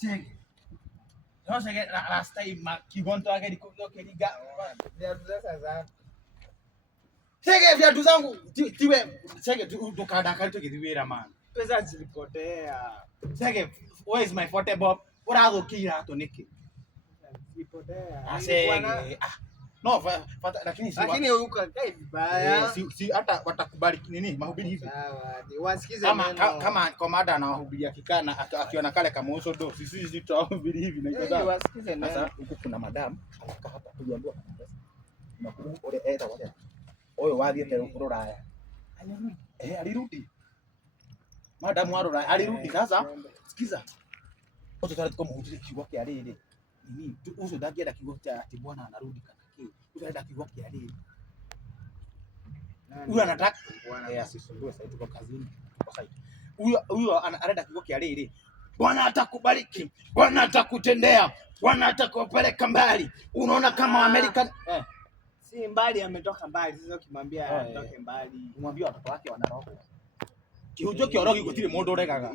Check. No sé last time kigonto yake kiliga. Cheke viatu zangu tiwe cheke tukada kalito kithiwira man. Pesa zilipotea. Cheke where is my photo bob? Uradhukira to niki. Zilipotea. Asege no lakini huko kai vibaya. Si hata watakubali nini mahubiri hivi. Sawa. Wasikize kama komanda anawahubiria kikana akiona kale kama uso do sisi tutahubiri hivi na hizo. Wasikize nani. Sasa huko kuna madam anakaa hapa kujiambia na ule eta wale. Oyo wathiete Ruraya. Alirudi. Madam wa Ruraya alirudi sasa. Sikiza. Oto tayari tukamhubiri kiwa kia riri. Nini? Uso dakienda kiwa cha ati bwana anarudi kana kile. Utaenda kiwa kia riri. Huyu anataka bwana asisumbue sasa tuko kazini. Tuko site. Huyo anaenda kiwa kia riri. Bwana atakubariki. Bwana atakutendea. Bwana atakupeleka mbali. Unaona kama American si mbali ametoka mbali sasa ukimwambia atoke mbali umwambie watoto wake wana roho kihujo kiorogi gutire mundu uregaga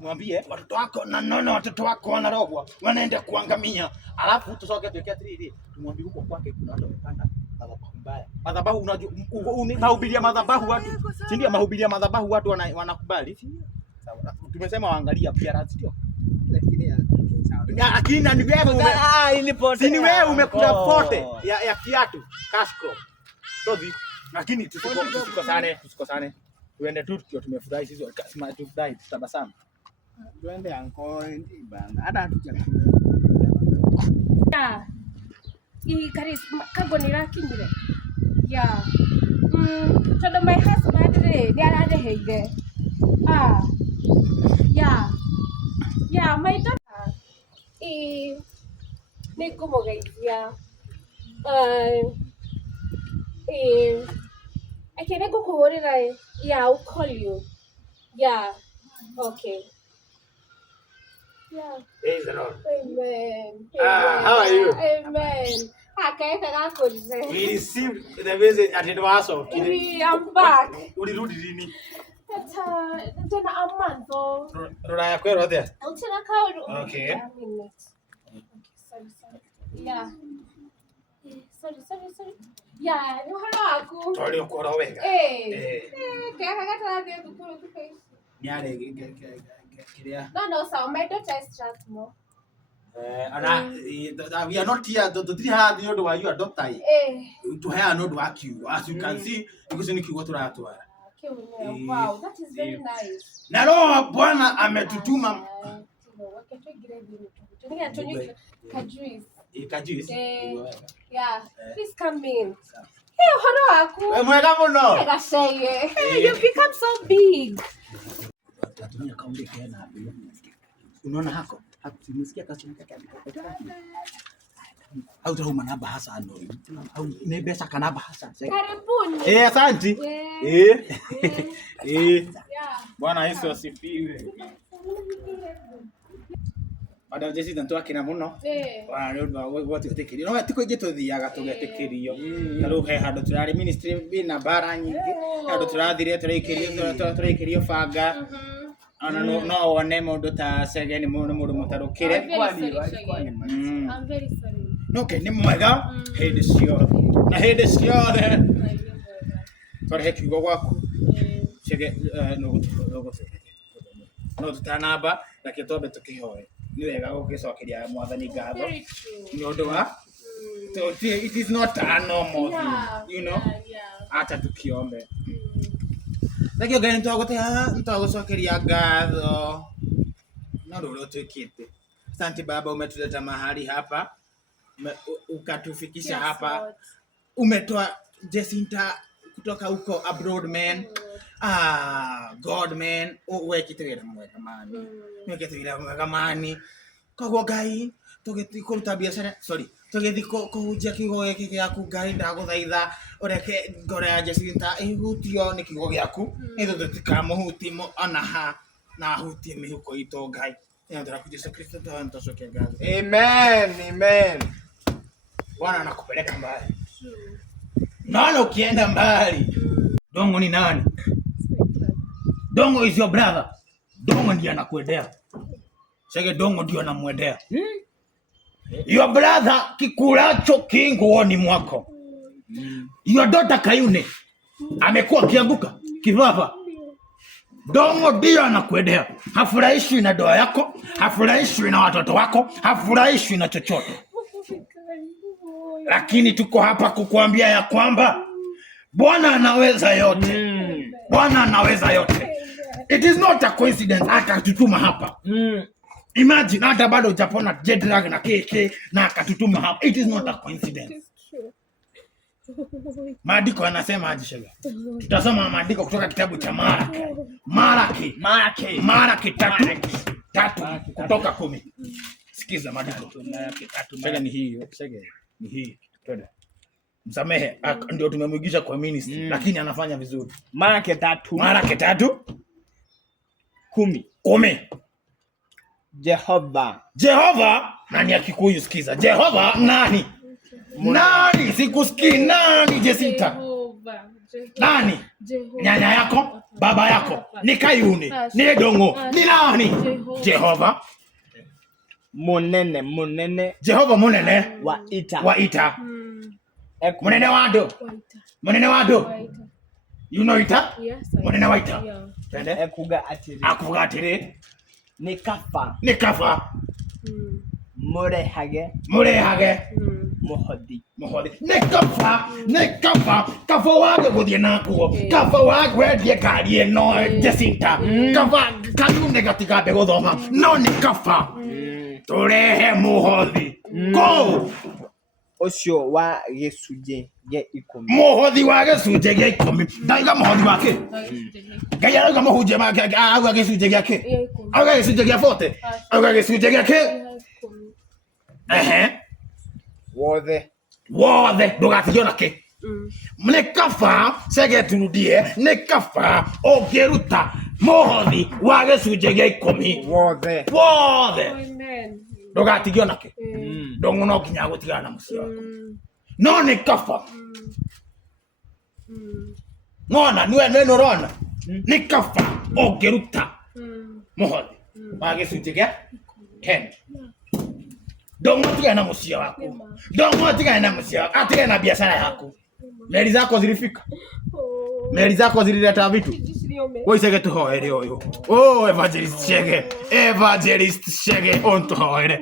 mwambie watoto wako na nono watoto wako wana roho wanaenda kuangamia alafu tusoke tuwekea 3D tumwambie huko kwake kuna watu wamepanda madhabahu mbaya madhabahu unajua mahubiria madhabahu watu si ndio mahubiria madhabahu watu wanakubali sawa tumesema waangalia pia ratio lakini ni wewe ilipotea. Si wewe umekula pote ya kiatu Cashcro. Tozi. Lakini tusikosane. Tuende tu tukio tumefurahi sisi kama tufurahi tutabasamu. Tuende anko bana. Hata hatujakula. Karis kago ni rakingire. Yeah. So my husband ni arareheire. Yeah, my daughter nĩngũmũgeithia nĩngũkũhũrĩra I'll call you. Yeah, okay. Yeah. Praise the Lord. Amen. How are you? Amen. We received the message at the Waso. I'm back. Ulirudi lini? Tena a month or Ruraya kwero there. Okay. Sorry. Yeah. Sorry. Yeah, no haraku. Toli ukora wega. Kaya kata ndio tukuru tukai. Nyare kiria. No, so my daughter is Strathmore. We are not here to three hard you do you adopt I. To her not work you as you can see because you kiwa turatwara. Wow, that is very nice. Na roho Bwana ametutuma. Kajuice. Yeah. Please come in. Hey, horo aku. Mwega muno. Hey, you've become so big. Tatumia kaunde tena hapo. Unaona hako? Hakusimsikia kasema kaka. Au trauma na bahasa ano. Au nebesa kana bahasa. Karibuni. Asante. Bwana Yesu asifiwe. Ada Jesse tanto akina muno. Bwana wote tekerio. No tiko je tuthiaga tugetekerio. Taru he hado turari ministry bina bara nyingi. Hado turathire turekerio fanga. Ana no one mundu ta segeni mundu mutarukire. I'm very sorry. No ke ni mwega. Hede ciothe. Tore kiugo gwaku. Chege no tutanamba lakini tobe tukihoe ni wega gugicokeria mwathani ngatho ni undu wa it is not a normal thing, you know. Acha tukiombe lakini gani nitagucokeria ngatho na roro twikite. Asante Baba, umetuleta mahali hapa ukatufikisha hapa, umetoa Jacinta kutoka huko abroad man. God man, wekitwira mwega mani. Wekitwira mwega mani. Koguo Ngai tugikuruta biacara, tugithi kuhunjia kiugo giki giaku Ngai ndaguthaitha ureke ngoro ya Jacinta ihutio ni kiugo giaku. Ithu tutikamuhuti onaha na hutie mihuko itu Ngai. Ndio Yesu Kristo tuantosoke Ngai. Amen. Bwana anakupeleka mbali. Naona ukienda mbali. Dongo ni nani? Dongo is your brother. Dongo ndiye anakuendea. Sege Dongo ndio anamwendea. Your brother kikulacho kinguoni mwako. Your daughter Kayune amekuwa kianguka kivava. Dongo ndio anakuendea. Hafurahishwi na doa yako, hafurahishwi na watoto wako, hafurahishwi na chochote. Lakini tuko hapa kukuambia ya kwamba Bwana anaweza yote. Bwana anaweza yote. It is not a coincidence akatutuma hapa. Imagine hata bado hujapona Jedrag na KK na akatutuma hapa. It is not a coincidence. Maandiko yanasema aje shega? Tutasoma maandiko kutoka kitabu cha Malaki 3 kutoka 10. Sikiza maandiko. Shega ni hii, shega ni hii. Twende. Msamehe ndio tumemwigisha kwa ministry lakini anafanya vizuri. Malaki 3 10. Jehova nani ya Kikuyu sikiza. Jehova nani? Nani sikusikii nani Jesinta? Nani? Nyanya yako, baba yako, ni Kayune, ni Dongo, ni nani? Jehova munene. Jehova munene Waita. Munene wado. You know Ita? Yes. Munene Waita. Yeah. Akuga atiri. Nikafa. Murehage. Muhodi. Nikafa. Kafa wage guthie nakuo. Kafa wage wendie ngari eno Jesinta. Kafa Kayune gatigabe guthoma. No nikafa. Turehe muhothi. Go. Ocio wa gicunje ge 10. Muhothi wa gicunje ge 10. Ndaiga muhothi wake. Ngai arauga muhunjia make agwa gicunje giake. Agwa gicunje gia 40. Agwa gicunje giake. Wothe ndugatigiona ki. Nikafa sege turudie. Nikafa ongeruta muhothi wa gicunje gia 10. Wothe. Ndugatigiona ki. Dongo no kinya gutigana na mucio wako. No nikafa. Ngona niwe neno rona. Nikafa ongeruta muhothi wa gicunje gia 10. Dongo tigana na mucio wako. Dongo tigana na mucio wako. Atigana na biashara yako. Meli zako zilifika. Meli zako zilileta vitu. Wewe sege tuhoere oyo. Oh evangelist shege on tuhoere.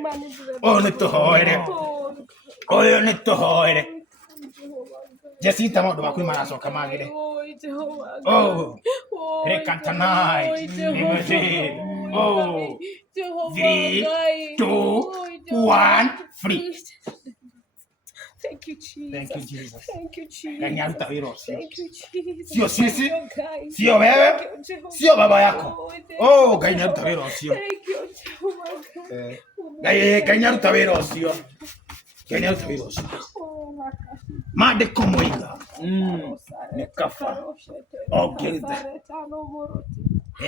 Oyo ne tuhoere. Jesinta modo makui marasoka magire. Oh. Rekantanai. Imagine. Oh. 3, 2, 1, free. Thank you, Jesus. Ganyaruta virosi. Thank you, Jesus. Sio sisi. Sio wewe. Sio baba yako. Oh, ganyaruta virosi. Thank you, Ganyaruta virosi. Ganyaruta virosi. Made como iga. Nikafa. Okay.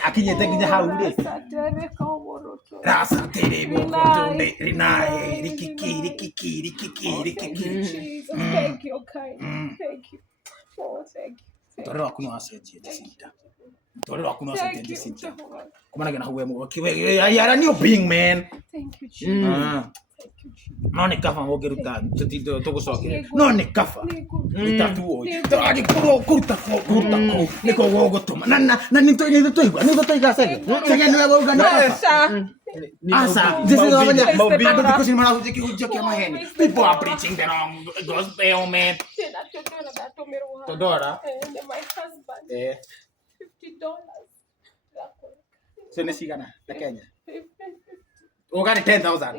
Akinyete kija haure. Rasa terebo konde rinae rikiki. Thank you, okay. Thank you. Oh, thank you. Torero akuno asetie Jesinta. Kumana gana huwe mo kiwe yara new being man. Thank you, Jesus. No nikafa ngogeruta tutito tokusoke. No nikafa. Itatuo. Tadi kurta ko. Niko gogo toma. Na nito igwa sege. Sege ni wewe ugana. Asa, this is because in Malawi you maheni. People are preaching the wrong gospel, man. Todora. My husband. $50. So nesigana na Kenya. Ugani 10,000.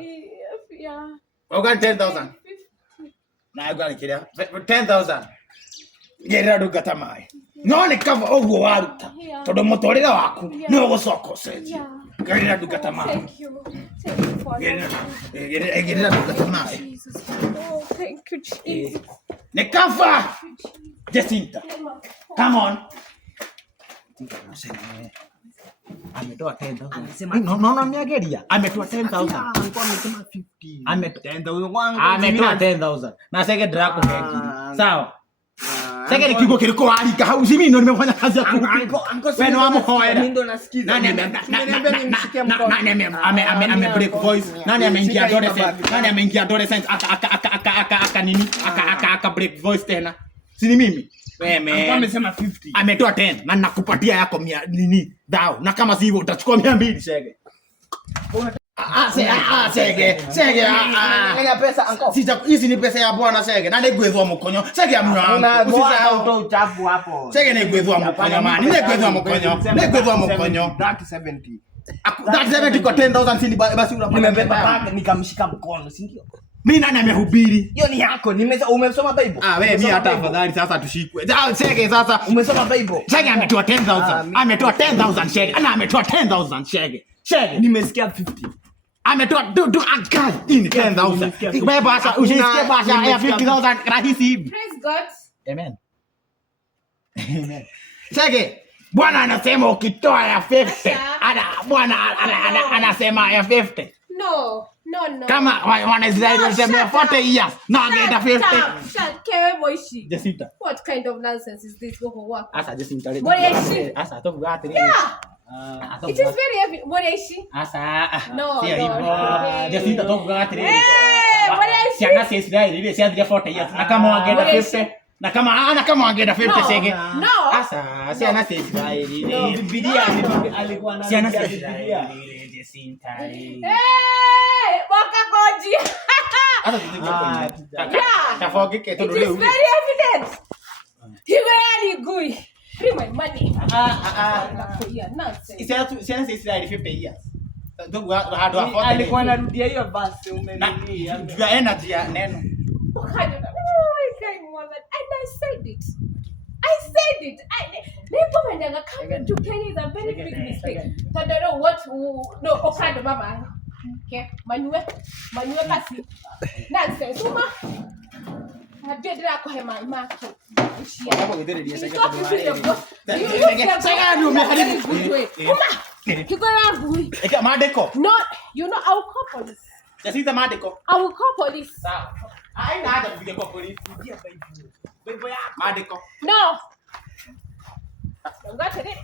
Yeah. Ugani 10,000. Na ugani kiria 10,000. Gerera dugata mai. No ni kava oguo waruta. Todo motorera waku ni ugucoka cenjia. Gerera dugata mai. Thank you. For Gerera dugata mai. Oh, thank you, Jesus. Ni kava. Jesinta. Come on. Ametoa 10,000. No, niageria. Ametoa 10,000. Alikuwa amesema 50. Ametoa 10,000. Na sege drako heki. Sawa. Sege ni kigo kiliko alika hau si mimi ndo nimefanya kazi ya kuku. Wewe ndo amuhoera. Mimi ndo nasikiza. Nani ame break voice. Nani ameingia adolescent? Nani ameingia adolescent aka nini? Aka break voice tena. Si ni mimi? Wewe amesema 50. Ametoa 10 na ninakupatia yako 100 nini? Dao. Na kama si hivyo utachukua 200 Sege. Sege. Ina pesa anko. Hizi ni pesa ya bwana Sege. Na negwethwa mukonyo. Sege amuna. Usisahau ndo uchafu hapo. Sege negwethwa mukonyo man. Negwethwa mukonyo. That 70. That 70 kwa 10,000 sini basi unapata. Nimebeba bag nikamshika mkono, si ndio? Mimi nani amehubiri? Hiyo ni yako. Umesoma Bible? Wewe mimi hata afadhali sasa tushikwe. Sege sasa. Umesoma Bible? Sege ametoa 10,000. Ametoa 10,000 Sege. Ana ametoa 10,000 Sege. Nimesikia 50. Ametoa akai in 10,000. Wewe basi usisikie basi ya 50,000 rahisi hivi. Praise God. Amen. Sege, Bwana anasema ukitoa ya 50, Bwana anasema ya 50. No. Kama Wanaisraeli walisema 40 years, na angeenda 50. Kewe boishi. Jacinta. What kind of nonsense is this? Go for work. Asa Jacinta. Asa tofuga atiri. Yeah. It is very heavy. Moreshi. Asa. No. Jacinta tofuga atiri. Moreshi. Siana si Israeli ile siandia 40 years. Na kama wangeenda 50. Na kama wangeenda 50 Sege. No. Asa siana si Israeli ile. Biblia alikuwa na siana si Israeli ile Jacinta. Boka koji. Asa It is very evident. Higayani gui. Free my money. Siana si Israeli 50 years. Alikuwa anarudia hiyo basi umenilia. Your energy ya neno. And I said it. Never coming to Kenya is a very big mistake. So I don't know what Okado mama. Okay, Manuel kasi. Nonsense. Uma. Nadedra kwa hema mako. Hapo gedereria Sege. Eka madeko. No, you know I will call police. Jacinta madeko. I will call police. Sawa. Haina haja kupiga kwa polisi. Bible ya madeko. No. Don't go to it.